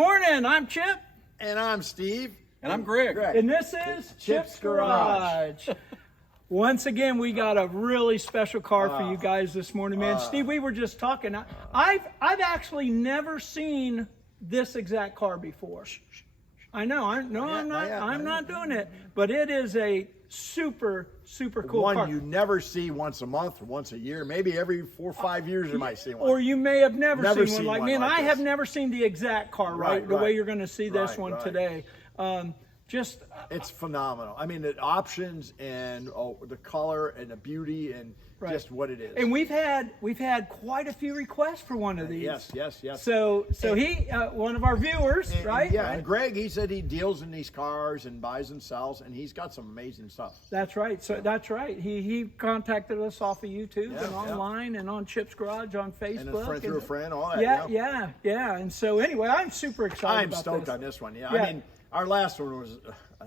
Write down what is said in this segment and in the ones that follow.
morning. I'm Chip. And I'm Steve. And I'm Greg. And this is Chip's Garage. Once again, we got a really special car for you guys this morning, man. Steve, we were just talking. I've actually never seen this exact car before. I know. I'm not doing it, but it is a super cool car. One you never see once a month or once a year, maybe every 4 or 5 years you might see one. Or you may have never seen one like me. And I have this. never seen the exact car, right? The way you're going to see this one right. today. It's phenomenal. I mean, the options and the color and the beauty and just what it is. And we've had quite a few requests for one of these. Yes. So he, one of our viewers, right? And Greg, he said he deals in these cars and buys and sells, and he's got some amazing stuff. That's right. So that's right. He contacted us off of YouTube and online and on Chip's Garage on Facebook. And a friend through a friend, all that. Yeah. And so anyway, I'm super excited. I'm stoked on this one. Yeah. I mean, our last one was.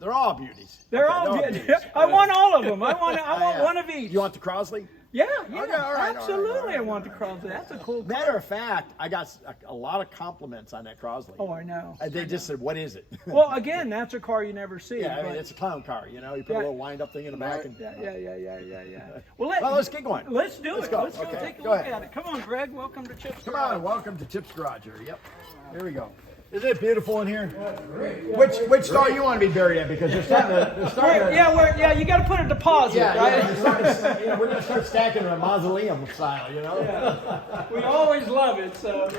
They're all beauties. They're all beauties. I want all of them. I want one of each. You want the Crosley? Yeah, Okay, all right, absolutely. I want the Crosley. That's a cool car. Matter of fact, I got a lot of compliments on that Crosley. Oh, I know. They just said, "What is it?" Well, again, that's a car you never see. Yeah, I mean, it's a clown car. You know, you put a little wind-up thing in the back. And, Yeah. Well, let's get going. Let's do it. Go. Let's go take a Go look ahead. at it. Come on, Greg. Welcome to Chip's Come Garage. on, welcome to Chip's Garage here. Yep. Here we go. Isn't it beautiful in here? Which stall you want to be buried in? Because they're starting to, you got to put a deposit, right? we're going to start stacking a mausoleum style, you know? Yeah. We always love it, so.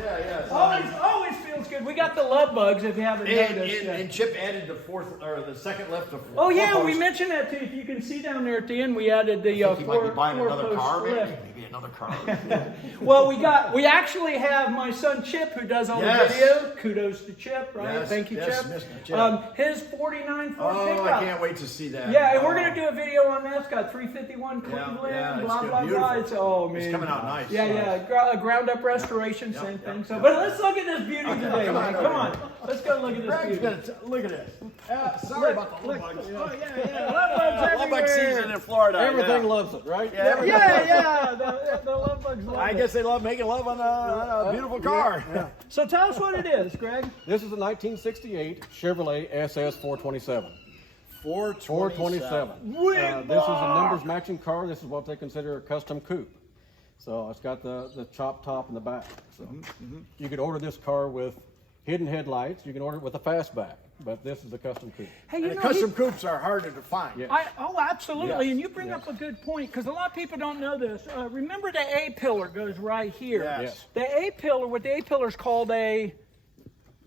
Always feels good. We got the love bugs, if you haven't noticed. And Chip added the second lift of Oh, yeah, we mentioned that too. If you can see down there at the end, we added the he might be buying another car, lift. maybe another car. Well, we actually have my son Chip who does all the video. Kudos to Chip, right? Yes, Thank you, Chip. Mr. Chip. His 49 Ford pickup. I can't wait to see that. Yeah, and we're going to do a video on that. It's got 351 Cleveland, blah. It's, man. It's coming out nice. Yeah. Ground up restoration, same thing. So, but let's look at this beauty today, man. Come on. Let's go look at this beauty. Look at this. Sorry about the love bugs. Oh, yeah. Love bugs Love bug season in Florida. Everything loves it, right? Yeah. The love bugs love I guess they love making love on a beautiful car. Yeah. So tell us what it is, Greg. This is a 1968 Chevrolet SS 427. 427. This is a numbers matching car. This is what they consider a custom coupe. So it's got the chop top in the back. So you could order this car with hidden headlights. You can order it with a fastback. But this is a custom coupe. Hey, Custom coupes are harder to find. Yeah. Absolutely. And you bring up a good point because a lot of people don't know this. Remember the A pillar goes right here. Yes. The A pillar, what the A pillar is called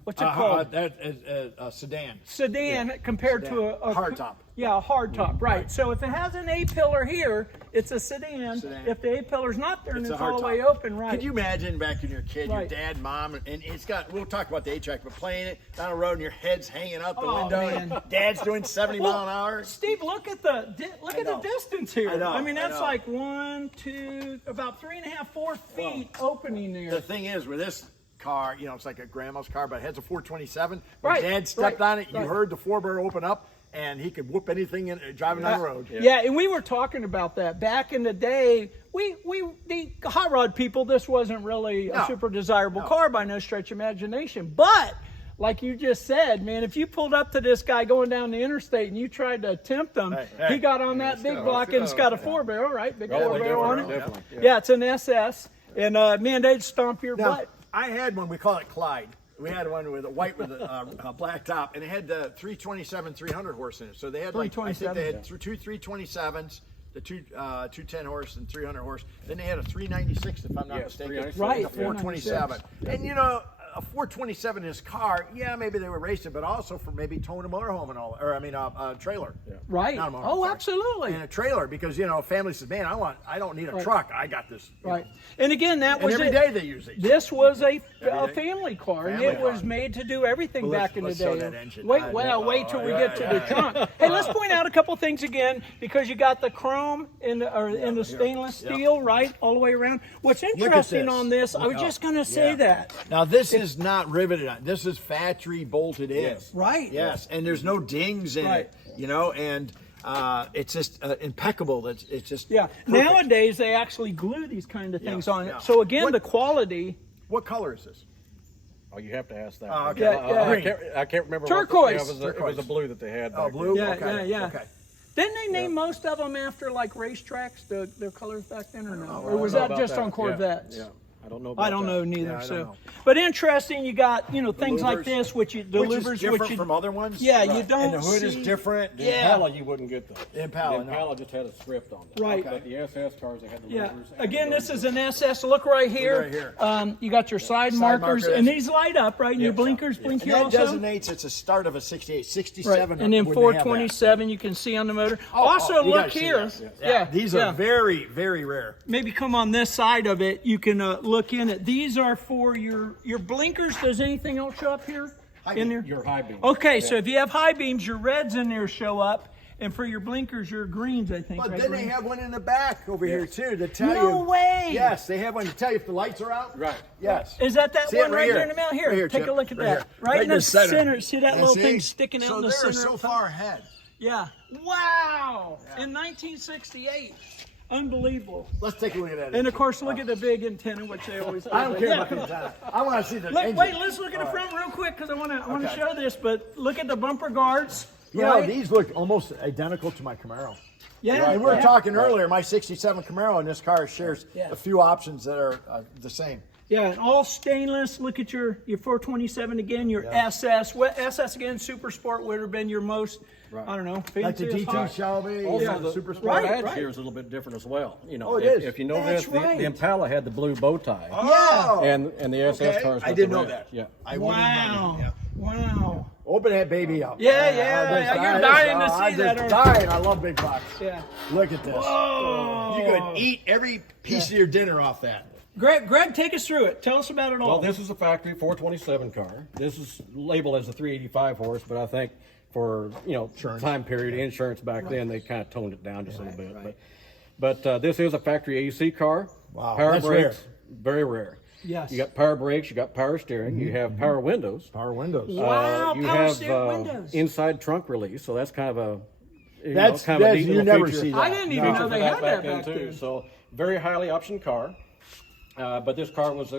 what's it called? A sedan. Sedan compared to a hardtop. Yeah, a hardtop, right. So if it has an A pillar here, it's a sedan. If the A pillar's not there and it's all the way open, right. Could you imagine back when you're a kid, your Right. dad, mom, and it's got, we'll talk about the A-track, but playing it down the road and your head's hanging out the window man. and dad's doing 70 mile an hour. Steve, look at the distance here. I mean, that's know. like 1, 2, about 3.5, 4 feet opening there. The thing is, with this car, it's like a grandma's car, but it has a 427. Right, When dad stepped on it, you right. heard the four-burner open up, and he could whoop anything in driving down the road. Yeah, and we were talking about that back in the day. The hot rod people, this wasn't really a super desirable car by no stretch of imagination. But like you just said, man, if you pulled up to this guy going down the interstate and you tried to tempt him, he got on that big block and it's got a 4-barrel, right? Big 4-barrel on it. Definitely. Yeah, it's an SS, and man, they'd stomp your butt. I had one, we call it Clyde. We had one with a white with a black top, and it had the 327 300 horse in it. So they had I think they had two 327s, the two 210 horse and 300 horse. Then they had a 396, if I'm not mistaken, right? A 427, and a 427 in his car, maybe they were racing, but also for maybe towing a motorhome and all, or a trailer. Right. Not a motorhome, Oh, sorry. absolutely. And a trailer, because a family says, man, I don't need a truck. I got this. Right. And again, that was every day they use these. This was a family car, and it was car. made to do everything back in the show day. that engine. Wait till we get to the trunk. Hey, let's point out a couple things again, because you got the chrome in the stainless steel, right, all the way around. What's interesting on this, I was just going to say that. Now, this is not riveted on. This is factory bolted in. Yes. Right. Yes, and there's no dings in it, and it's just impeccable. It's just perfect. Nowadays, they actually glue these kind of things on it. So again, the quality. What color is this? Oh, you have to ask that. Oh, okay. I can't remember. Turquoise. It was a blue that they had. Oh, back blue? then. Yeah. Okay. Didn't they name most of them after like racetracks, their colors back then, or no? Or I was don't know that about just that. on Corvettes? Yeah. I don't know about I don't that. know neither. Yeah, I don't know. But interesting, you got things like this, which is delivers different from other ones. Yeah, you don't. And the hood is see- different. The Yeah. Impala you wouldn't get though. The Impala, The Impala just had a script on it. Right. But the SS cars, they had the Yeah. louvers. and Again, the this is an SS. Look right here. Right here. You got your side markers, marker. and these light up, right? And your Yeah. blinkers blink And here that also. designates it's a start of a 68, 67. Right. And then when they have that. 427, you can see on the motor. Also, you look guys see here. this? Yeah. These are very, very rare. Maybe come on this side of it. You can look in it. These are for your blinkers. Does anything else show up here? In there? Your high beam. Okay, so if you have high beams, your reds in there show up, and for your blinkers, your greens, I think. But right, then they Green? have one in the back over here too to tell you. No way! Yes, they have one to tell you if the lights are out. Right. Yes. Is that See it one right there in the middle? Here, Right here, take Chip. a look at Right that. here. Right in the center. center. See that Yeah, little see? thing sticking out so in the they're center? so up top? far ahead. Yeah. Wow. In 1968. Unbelievable. Let's take a look at that. And of course, look at the big antenna, which they always. I don't care Yeah. about the antenna. I want to see the engine. Wait, let's look at the front real quick because I want to Okay. show this. But look at the bumper guards. You know, right? these look almost identical to my Camaro. Yeah. And we were talking earlier, my 67 Camaro, and this car shares Yeah. a few options that are the same. Yeah, and all stainless. Look at your 427 again, your SS. What SS again? Super Sport would have been your most, I don't know, Like the fanciest T2 hot. Shelby, Also, the Super the Sport. Right, badge here is a little bit different as well. You know, Oh, it if, is. if you know That's this, the right. Impala had the blue bow tie, Oh, and the SS okay. cars. I got didn't the know red. that. Yeah. I wouldn't know. Wow. Yeah. Wow. Open that baby up. Yeah, you're dying to I'm see that, just aren't you? dying. I love big blocks. Yeah. Look at this. Oh. You could eat every piece of your dinner off that. Greg, take us through it. Tell us about it all. Well, this is a factory 427 car. This is labeled as a 385 horse, but I think for time period insurance back then they kind of toned it down just a little bit. But this is a factory AC car. Wow, Power that's brakes, very rare. Yes. You got power brakes, you got power steering, you have power windows. Power windows. Wow, You power have steering windows. inside trunk release, so that's kind of a That's kind of a neat you little never feature. see that. I didn't even feature know for they had that then back then. So very highly optioned car. But this car was,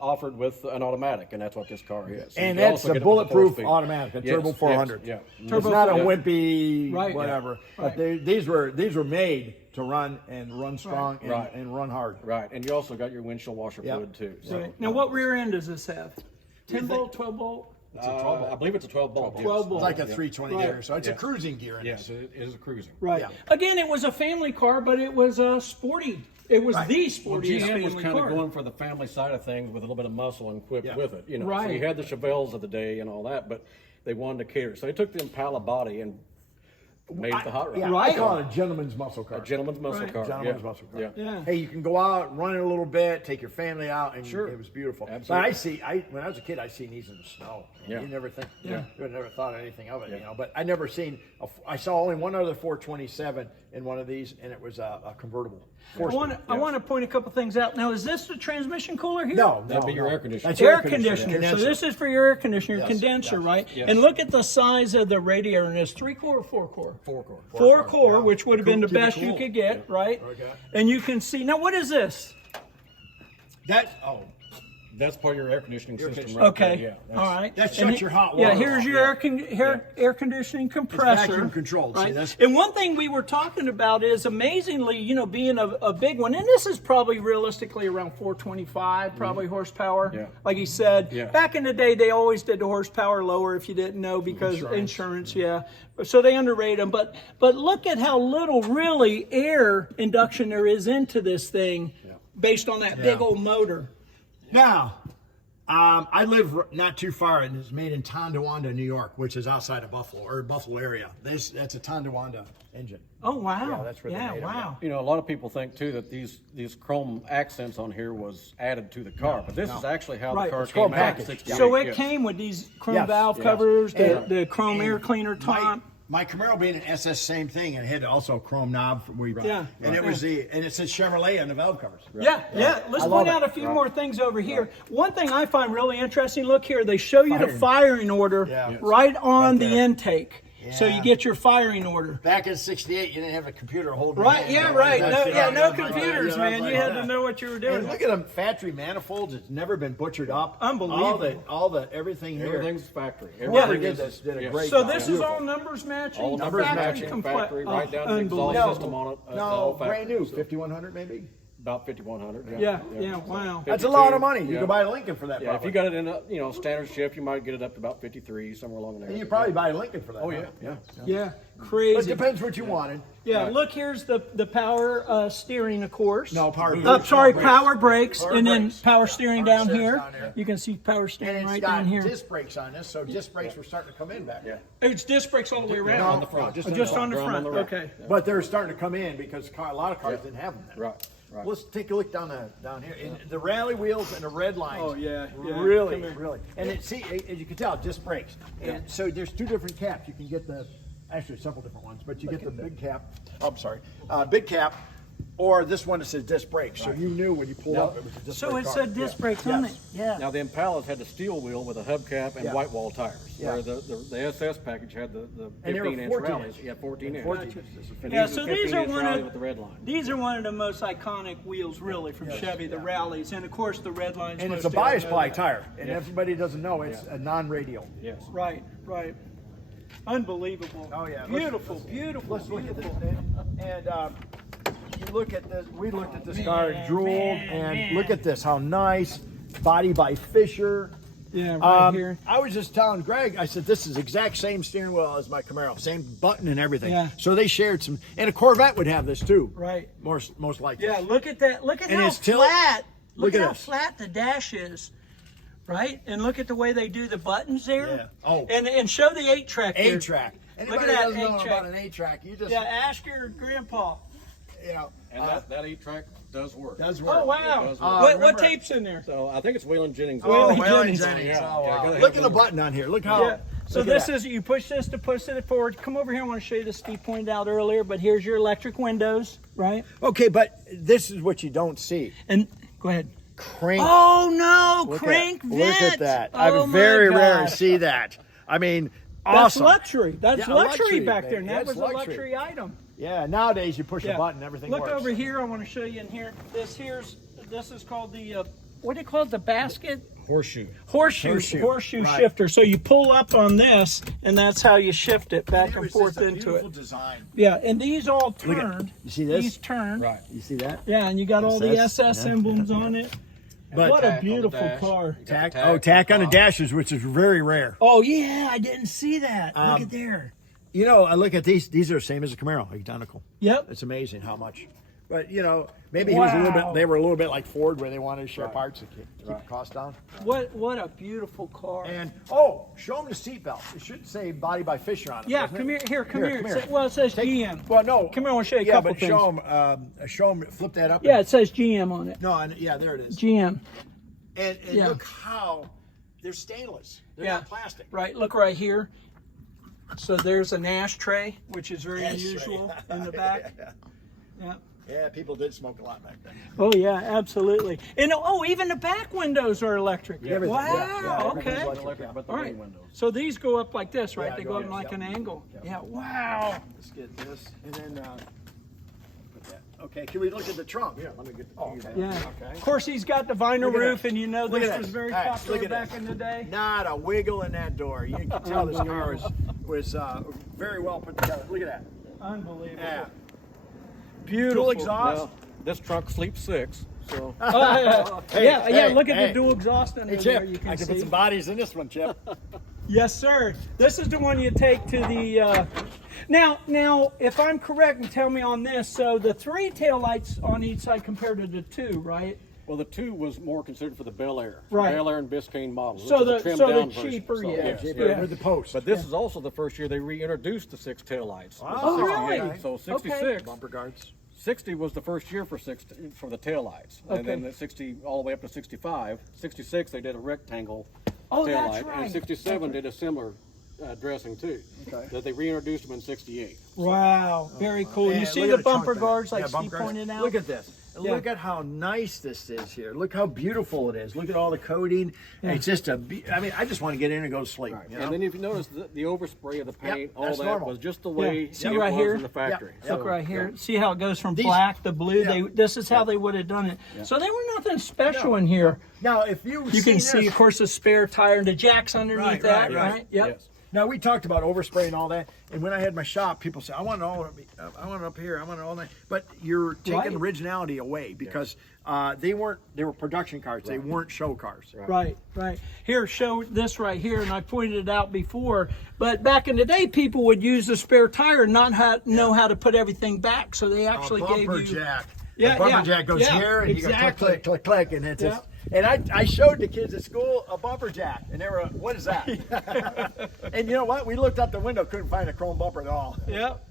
offered with an automatic, and that's what this car is. So you And can that's also a get it with the bulletproof 4-speed. automatic, a Yes, turbo 400. yes, yeah. It's not a Yeah. wimpy Right. whatever. Right. But these were made to run strong and, Right. and run hard. Right, and you also got your windshield washer Yeah. fluid too. So, Right. Now, what rear end does this have? 10 bolt, 12 bolt? I believe it's a 12 bolt. 12 bolt. It's like a 320 Right. gear, so it's a cruising gear in Yes, this. it is a cruising. Right. Yeah. Again, it was a family car, but it was a sporty. It was the sportiest GM was family kind of car. going for the family side of things with a little bit of muscle and equipped Yeah. with it. So Right. you had the Chevelles of the day and all that, but they wanted to cater. So they took the Impala body and made it the hot rod. Yeah, Right. I call it a gentleman's muscle car. A gentleman's muscle Right. car. Gentleman's yeah. muscle car. Yeah. Yeah. Hey, you can go out, run it a little bit, take your family out, and Sure. it was beautiful. Absolutely. But when I was a kid, I seen these in the snow. Yeah. You never think, Yeah. you would never thought anything of it, But I never seen. I saw only one other 427 in one of these, and it was a convertible. I want to point a couple things out. Now, is this the transmission cooler here? No, That'd be your air conditioner. That's Air conditioner. So Condenser. this is for your air conditioner, Yes, condenser, yes, right? yes. And look at the size of the radiator in this. 3-core or 4-core? 4-core. 4-core, yeah. which would have been the Keep it best you cool. could get, right? Okay. And you can see, now what is this? That's part of your air conditioning system conditioning. right Okay, there. Yeah, all right. that And shuts your hot Yeah, water here's off, your yeah. air conditioning compressor. vacuum controlled, see, Right? that's- And one thing we were talking about is amazingly, being a big one, and this is probably realistically around 425, probably horsepower. Yeah. Like he said, Yeah. back in the day, they always did the horsepower lower if you didn't know because insurance, yeah. So they underrate them. But look at how little really air induction there is into this thing based on that big old motor. Now, I live not too far, and it's made in Tonawanda, New York, which is outside of Buffalo, or Buffalo area. That's a Tonawanda engine. Oh, wow. Yeah, that's where they made 'em, wow. A lot of people think too that these chrome accents on here was added to the car, but this is actually how Right. the car It's came chrome out in package. 68. So it Yes. came with these chrome Yes, valve yes. covers, And- the chrome air cleaner top. My Camaro being an SS, same thing, and it had also a chrome knob from where you run. Yeah. And it was and it said Chevrolet on the valve covers. Yeah. Let's I love point out it. a few more things over here. One thing I find really interesting, look here, they show you the firing order Yeah. right on Right the there. intake. So you get your firing order. Back in '68, you didn't have a computer holding. Right? Yeah, right. No computers, man. You had to know what you were doing. And look at them factory manifolds. It's never been butchered up. Unbelievable. All the everything here. Everything's factory. Whoever did this did a great So job. this is all numbers matching. All numbers matching, factory, right down to the exhaust system on it. No, brand new, 5100 maybe. About 5,100. Yeah, wow. That's a lot of money. You Yeah. can buy a Lincoln for that. Yeah, if you got it in a standard shift, you might get it up to about 53, somewhere along in there. and you probably buy a Lincoln for that. Oh yeah, huh? yeah. Yeah, But it crazy. depends what you wanted. Yeah, Right. look, here's the power steering, of course. No, power Sorry, brakes. power brakes, Power and then brakes. power steering Power down steering's here. down there. You can see power And steering it's right got down here. disc brakes on this, so disc brakes were starting to come in back there. It's disc brakes all the way around. No, on the front. Just on the Drum front. on the right. Okay. But they're starting to come in because a lot of cars didn't have them then. Right, right. Let's take a look down here. And the rally wheels and the red lines. Oh, yeah. Really, Come here. really. And as you can tell, disc brakes. And so there's two different caps. You can get actually several different ones, but you get the big cap. Oh, I'm sorry. Big cap, or this one that says disc brakes. So you knew when you pulled up it was a disc So brake it car. said disc brakes on it. Yeah. Now the Impalas had the steel wheel with a hubcap and Yeah. white wall tires, Yeah. where the SS package had the And they were 15-inch 14 rallies. inch. Yeah, 14 inch. 14 And Yeah, these so are these are 15-inch one rally of with the red line. these are one of the most iconic wheels, really, from Chevy. The rallies, and of course the red lines. And it's most a bias everybody ply knows. tire. And everybody doesn't know it's a non-radial. Yes. Right, right. Unbelievable. Oh, yeah. Beautiful, beautiful, Let's look at this. beautiful. And you look at this. We looked at this car and drooled. And look at this. How nice. Body by Fisher. Yeah, right here. I was just telling Greg, I said, this is exact same steering wheel as my Camaro. Same button and everything. Yeah. So they shared some. And a Corvette would have this too. Right. Most likely. Yeah, look at that. Look at And how it's tilt. flat. Look Look at at how this. flat the dash is. Right? And look at the way they do the buttons there. Yeah. Oh. And show the 8-track there. 8-track. Look Anybody at that doesn't know 8-track. about an 8-track, you just, Yeah, ask your grandpa. you know. And that 8-track does work. Does work. Oh, wow. It does work. What remember- tape's in there? So I think it's Waylon Jennings. Oh, Waylon Waylon Jennings. Jennings. Yeah. Oh, Yeah, wow. gotta Look have at the one. button on here. Look how. Yeah. So look at this that. is, you push this to push it forward. Come over here, I want to show you this Steve pointed out earlier, but here's your electric windows, right? Okay, but this is what you don't see. And go ahead. Crank. Oh no, Look crank at, vent. Look at that. Oh, I'm very my rare to gosh. see that. I mean, That's awesome. luxury. That's Yeah, luxury luxury, back there. baby. And that That's was a luxury. luxury item. Yeah, nowadays you push Yeah. a button, everything Look works. over here. I want to show you in here. This is called the what do you call it? The basket? Horseshoe. Horseshoe right. shifter. So you pull up on this, and that's how you shift it back It and was forth just a into beautiful it. design. Yeah, and these all Look at- turned. you see this? These turned. Right. You see that? Yeah, and you got all the SS, SS yeah, emblems on it. But What tack a on the beautiful dash. car. You got the Tack. tack Oh, tack on the top. dashes, which is very rare. Oh yeah, I didn't see that. Look at there. You know, I look at these. These are the same as a Camaro, identical. Yep. It's amazing how much. But you know, maybe he was a little Wow. bit. They were a little bit like Ford, where they wanted to share parts to keep the cost down. What a beautiful car. And show them the seatbelt. It should say "Body by Fisher" on it. Yeah, doesn't come it? here. Come here. Come It well, it says GM. Well, no. Come here, I want to show you a Yeah, couple but things. show them. Flip that up. Yeah, it says GM on it. No, yeah, there it is. GM. And Yeah. look how they're stainless. They're Yeah. not plastic. Right, look right here. So there's an ashtray, which is very Ashtray. unusual in the back. Yeah. Yeah, people did smoke a lot back then. Oh yeah, absolutely. And even the back windows are electric. Everything, Wow. yeah, everything's Okay. electric. Electric, but the All wing right. windows. So these go up like this, right? Yeah, They go go up up, like yeah. an angle. Yeah. Yeah. Wow. Let's get this, and then put that. Okay, can we look at the trunk? Yeah, let me get the keys. Yeah. Okay. Of course, he's got the vinyl Look at roof, that. and you know Look this at was this. very All right, popular look at back this. in the day. Not a wiggle in that door. You can tell this car was very well put together. Look at that. Unbelievable. Yeah. Beautiful. Dual exhaust. Now, this trunk sleeps 6, so Yeah. Look at hey. the dual exhaust under Hey, there. Chip, You I can can see. put some bodies in this one, Chip. Yes, sir. This is the one you take to the. Now, if I'm correct, and tell me on this. So the 3 taillights on each side compared to the 2, right? well, the 2 was more considered for the Bel Air, Right. Bel Air and Biscayne models. So which is the- a trimmed so the down version. cheaper, yeah. yes, Chip, yes. with the post. But this is also the first year they reintroduced the 6 taillights. Wow. Oh, 68. really? So Okay. 66, bumper guards. 60 was the first year for the taillights. Okay. And then the 60 all the way up to 65. 66 they did a rectangle Oh, taillight. that's right. And 67 did a similar dressing too. Okay. That they reintroduced them in 68. Wow, very cool. You And see look the at trunk bumper back. guards like Yeah, bumper Steve guards. pointed out? Look at this. And look at how nice this is here. Look how beautiful it is. Look at all the coating. It's just I mean, I just want to get in and go to sleep. Right. You know? And then if you notice the overspray of the paint, all that normal. was just the way See it right was here? in the factory. Look right here. See how it goes from black to blue? This is how they would have done it. So they were nothing special in here. Now, if you can see, of course, the spare tire and the jacks underneath that, right? Yep. Yes. Now we talked about overspray and all that, and when I had my shop, people say, "I want it all. I want it up here. I want it all that." But you're taking originality away because they were production cars. They weren't show cars. Right. Here, show this right here, and I pointed it out before. But back in the day, people would use the spare tire and not know how to put everything back, so they actually gave bumper you. jack. Yeah, the bumper jack goes here, and you go click, click, click, click, and it's. And I showed the kids at school a bumper jack, and they were, "What is that?" And you know what? We looked out the window, couldn't find a chrome bumper at all. Yep.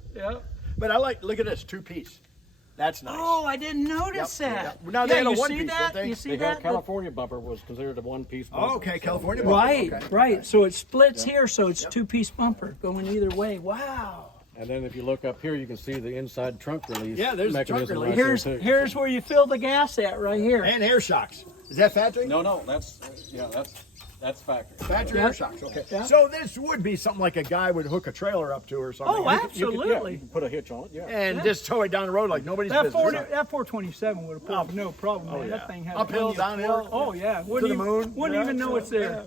But I look at this, 2-piece. That's nice. Oh, I didn't notice that. Yep. Now they had a you see one-piece, that? didn't they? You see The that? California bumper was considered a one-piece bumper. Oh, okay, California bumper. Right. Okay. So it splits here, so it's two-piece bumper going either way. Wow. And then if you look up here, you can see the inside trunk release. Yeah, there's the trunk mechanism release. right there, too. Here's where you fill the gas at right here. And air shocks. Is that factory? No, that's factory. Factory air shocks. Okay. Yeah. So this would be something like a guy would hook a trailer up to or something. Oh, absolutely. You can put a hitch on it. And just tow it down the road like nobody's That business. that 427 would have pulled no problem, man. That thing had Uphill, plenty of downhill. torque. Oh yeah, To the moon. Wouldn't even know it's there.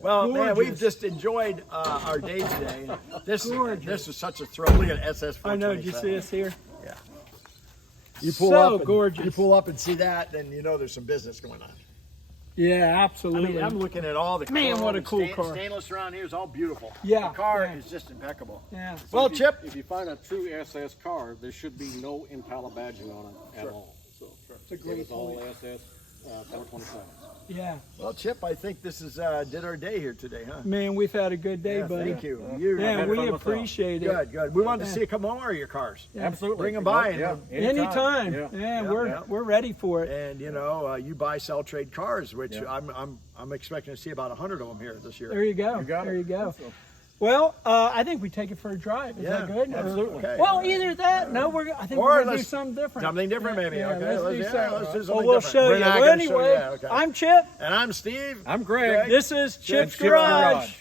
Well, man, we've Gorgeous. just enjoyed our day today. This is such a thrill. Look at SS 427. I know. Did you see us here? Yeah. You pull So up, gorgeous. You pull up and see that, then you know there's some business going on. Yeah, I absolutely. mean, I'm looking at all the Man, chrome what a and cool car. Stainless around here is all beautiful. Yeah, The car yeah. is just impeccable. Yeah. Well, Chip, If you find a true SS car, there should be no Impala badging on it at all. So It's a great it's all point. SS 427. Yeah. Well, Chip, I think this is did our day here today, huh? Man, we've had a good day, buddy. Thank you. Yeah, had we fun myself. appreciate it. Good. We wanted to see a couple more of your cars. Absolutely. Bring them by. Yeah. And, Anytime. Yeah. Yeah, Yeah. we're ready for it. and you know, you buy, sell, trade cars, which I'm expecting to see about 100 of them here this year. There you go. There you go. Well, I think we take it for a drive. Is that good? absolutely. Okay. Well, either that. No, I think Or we're gonna do let's- something different. Something different, maybe. Yeah, Okay, let's do something. let's do Well, something we'll different. show We're you. not Well, gonna show you. anyway, Yeah, okay. I'm Chip. And I'm Steve. I'm Greg. This is Chip's Chip's Garage. Garage.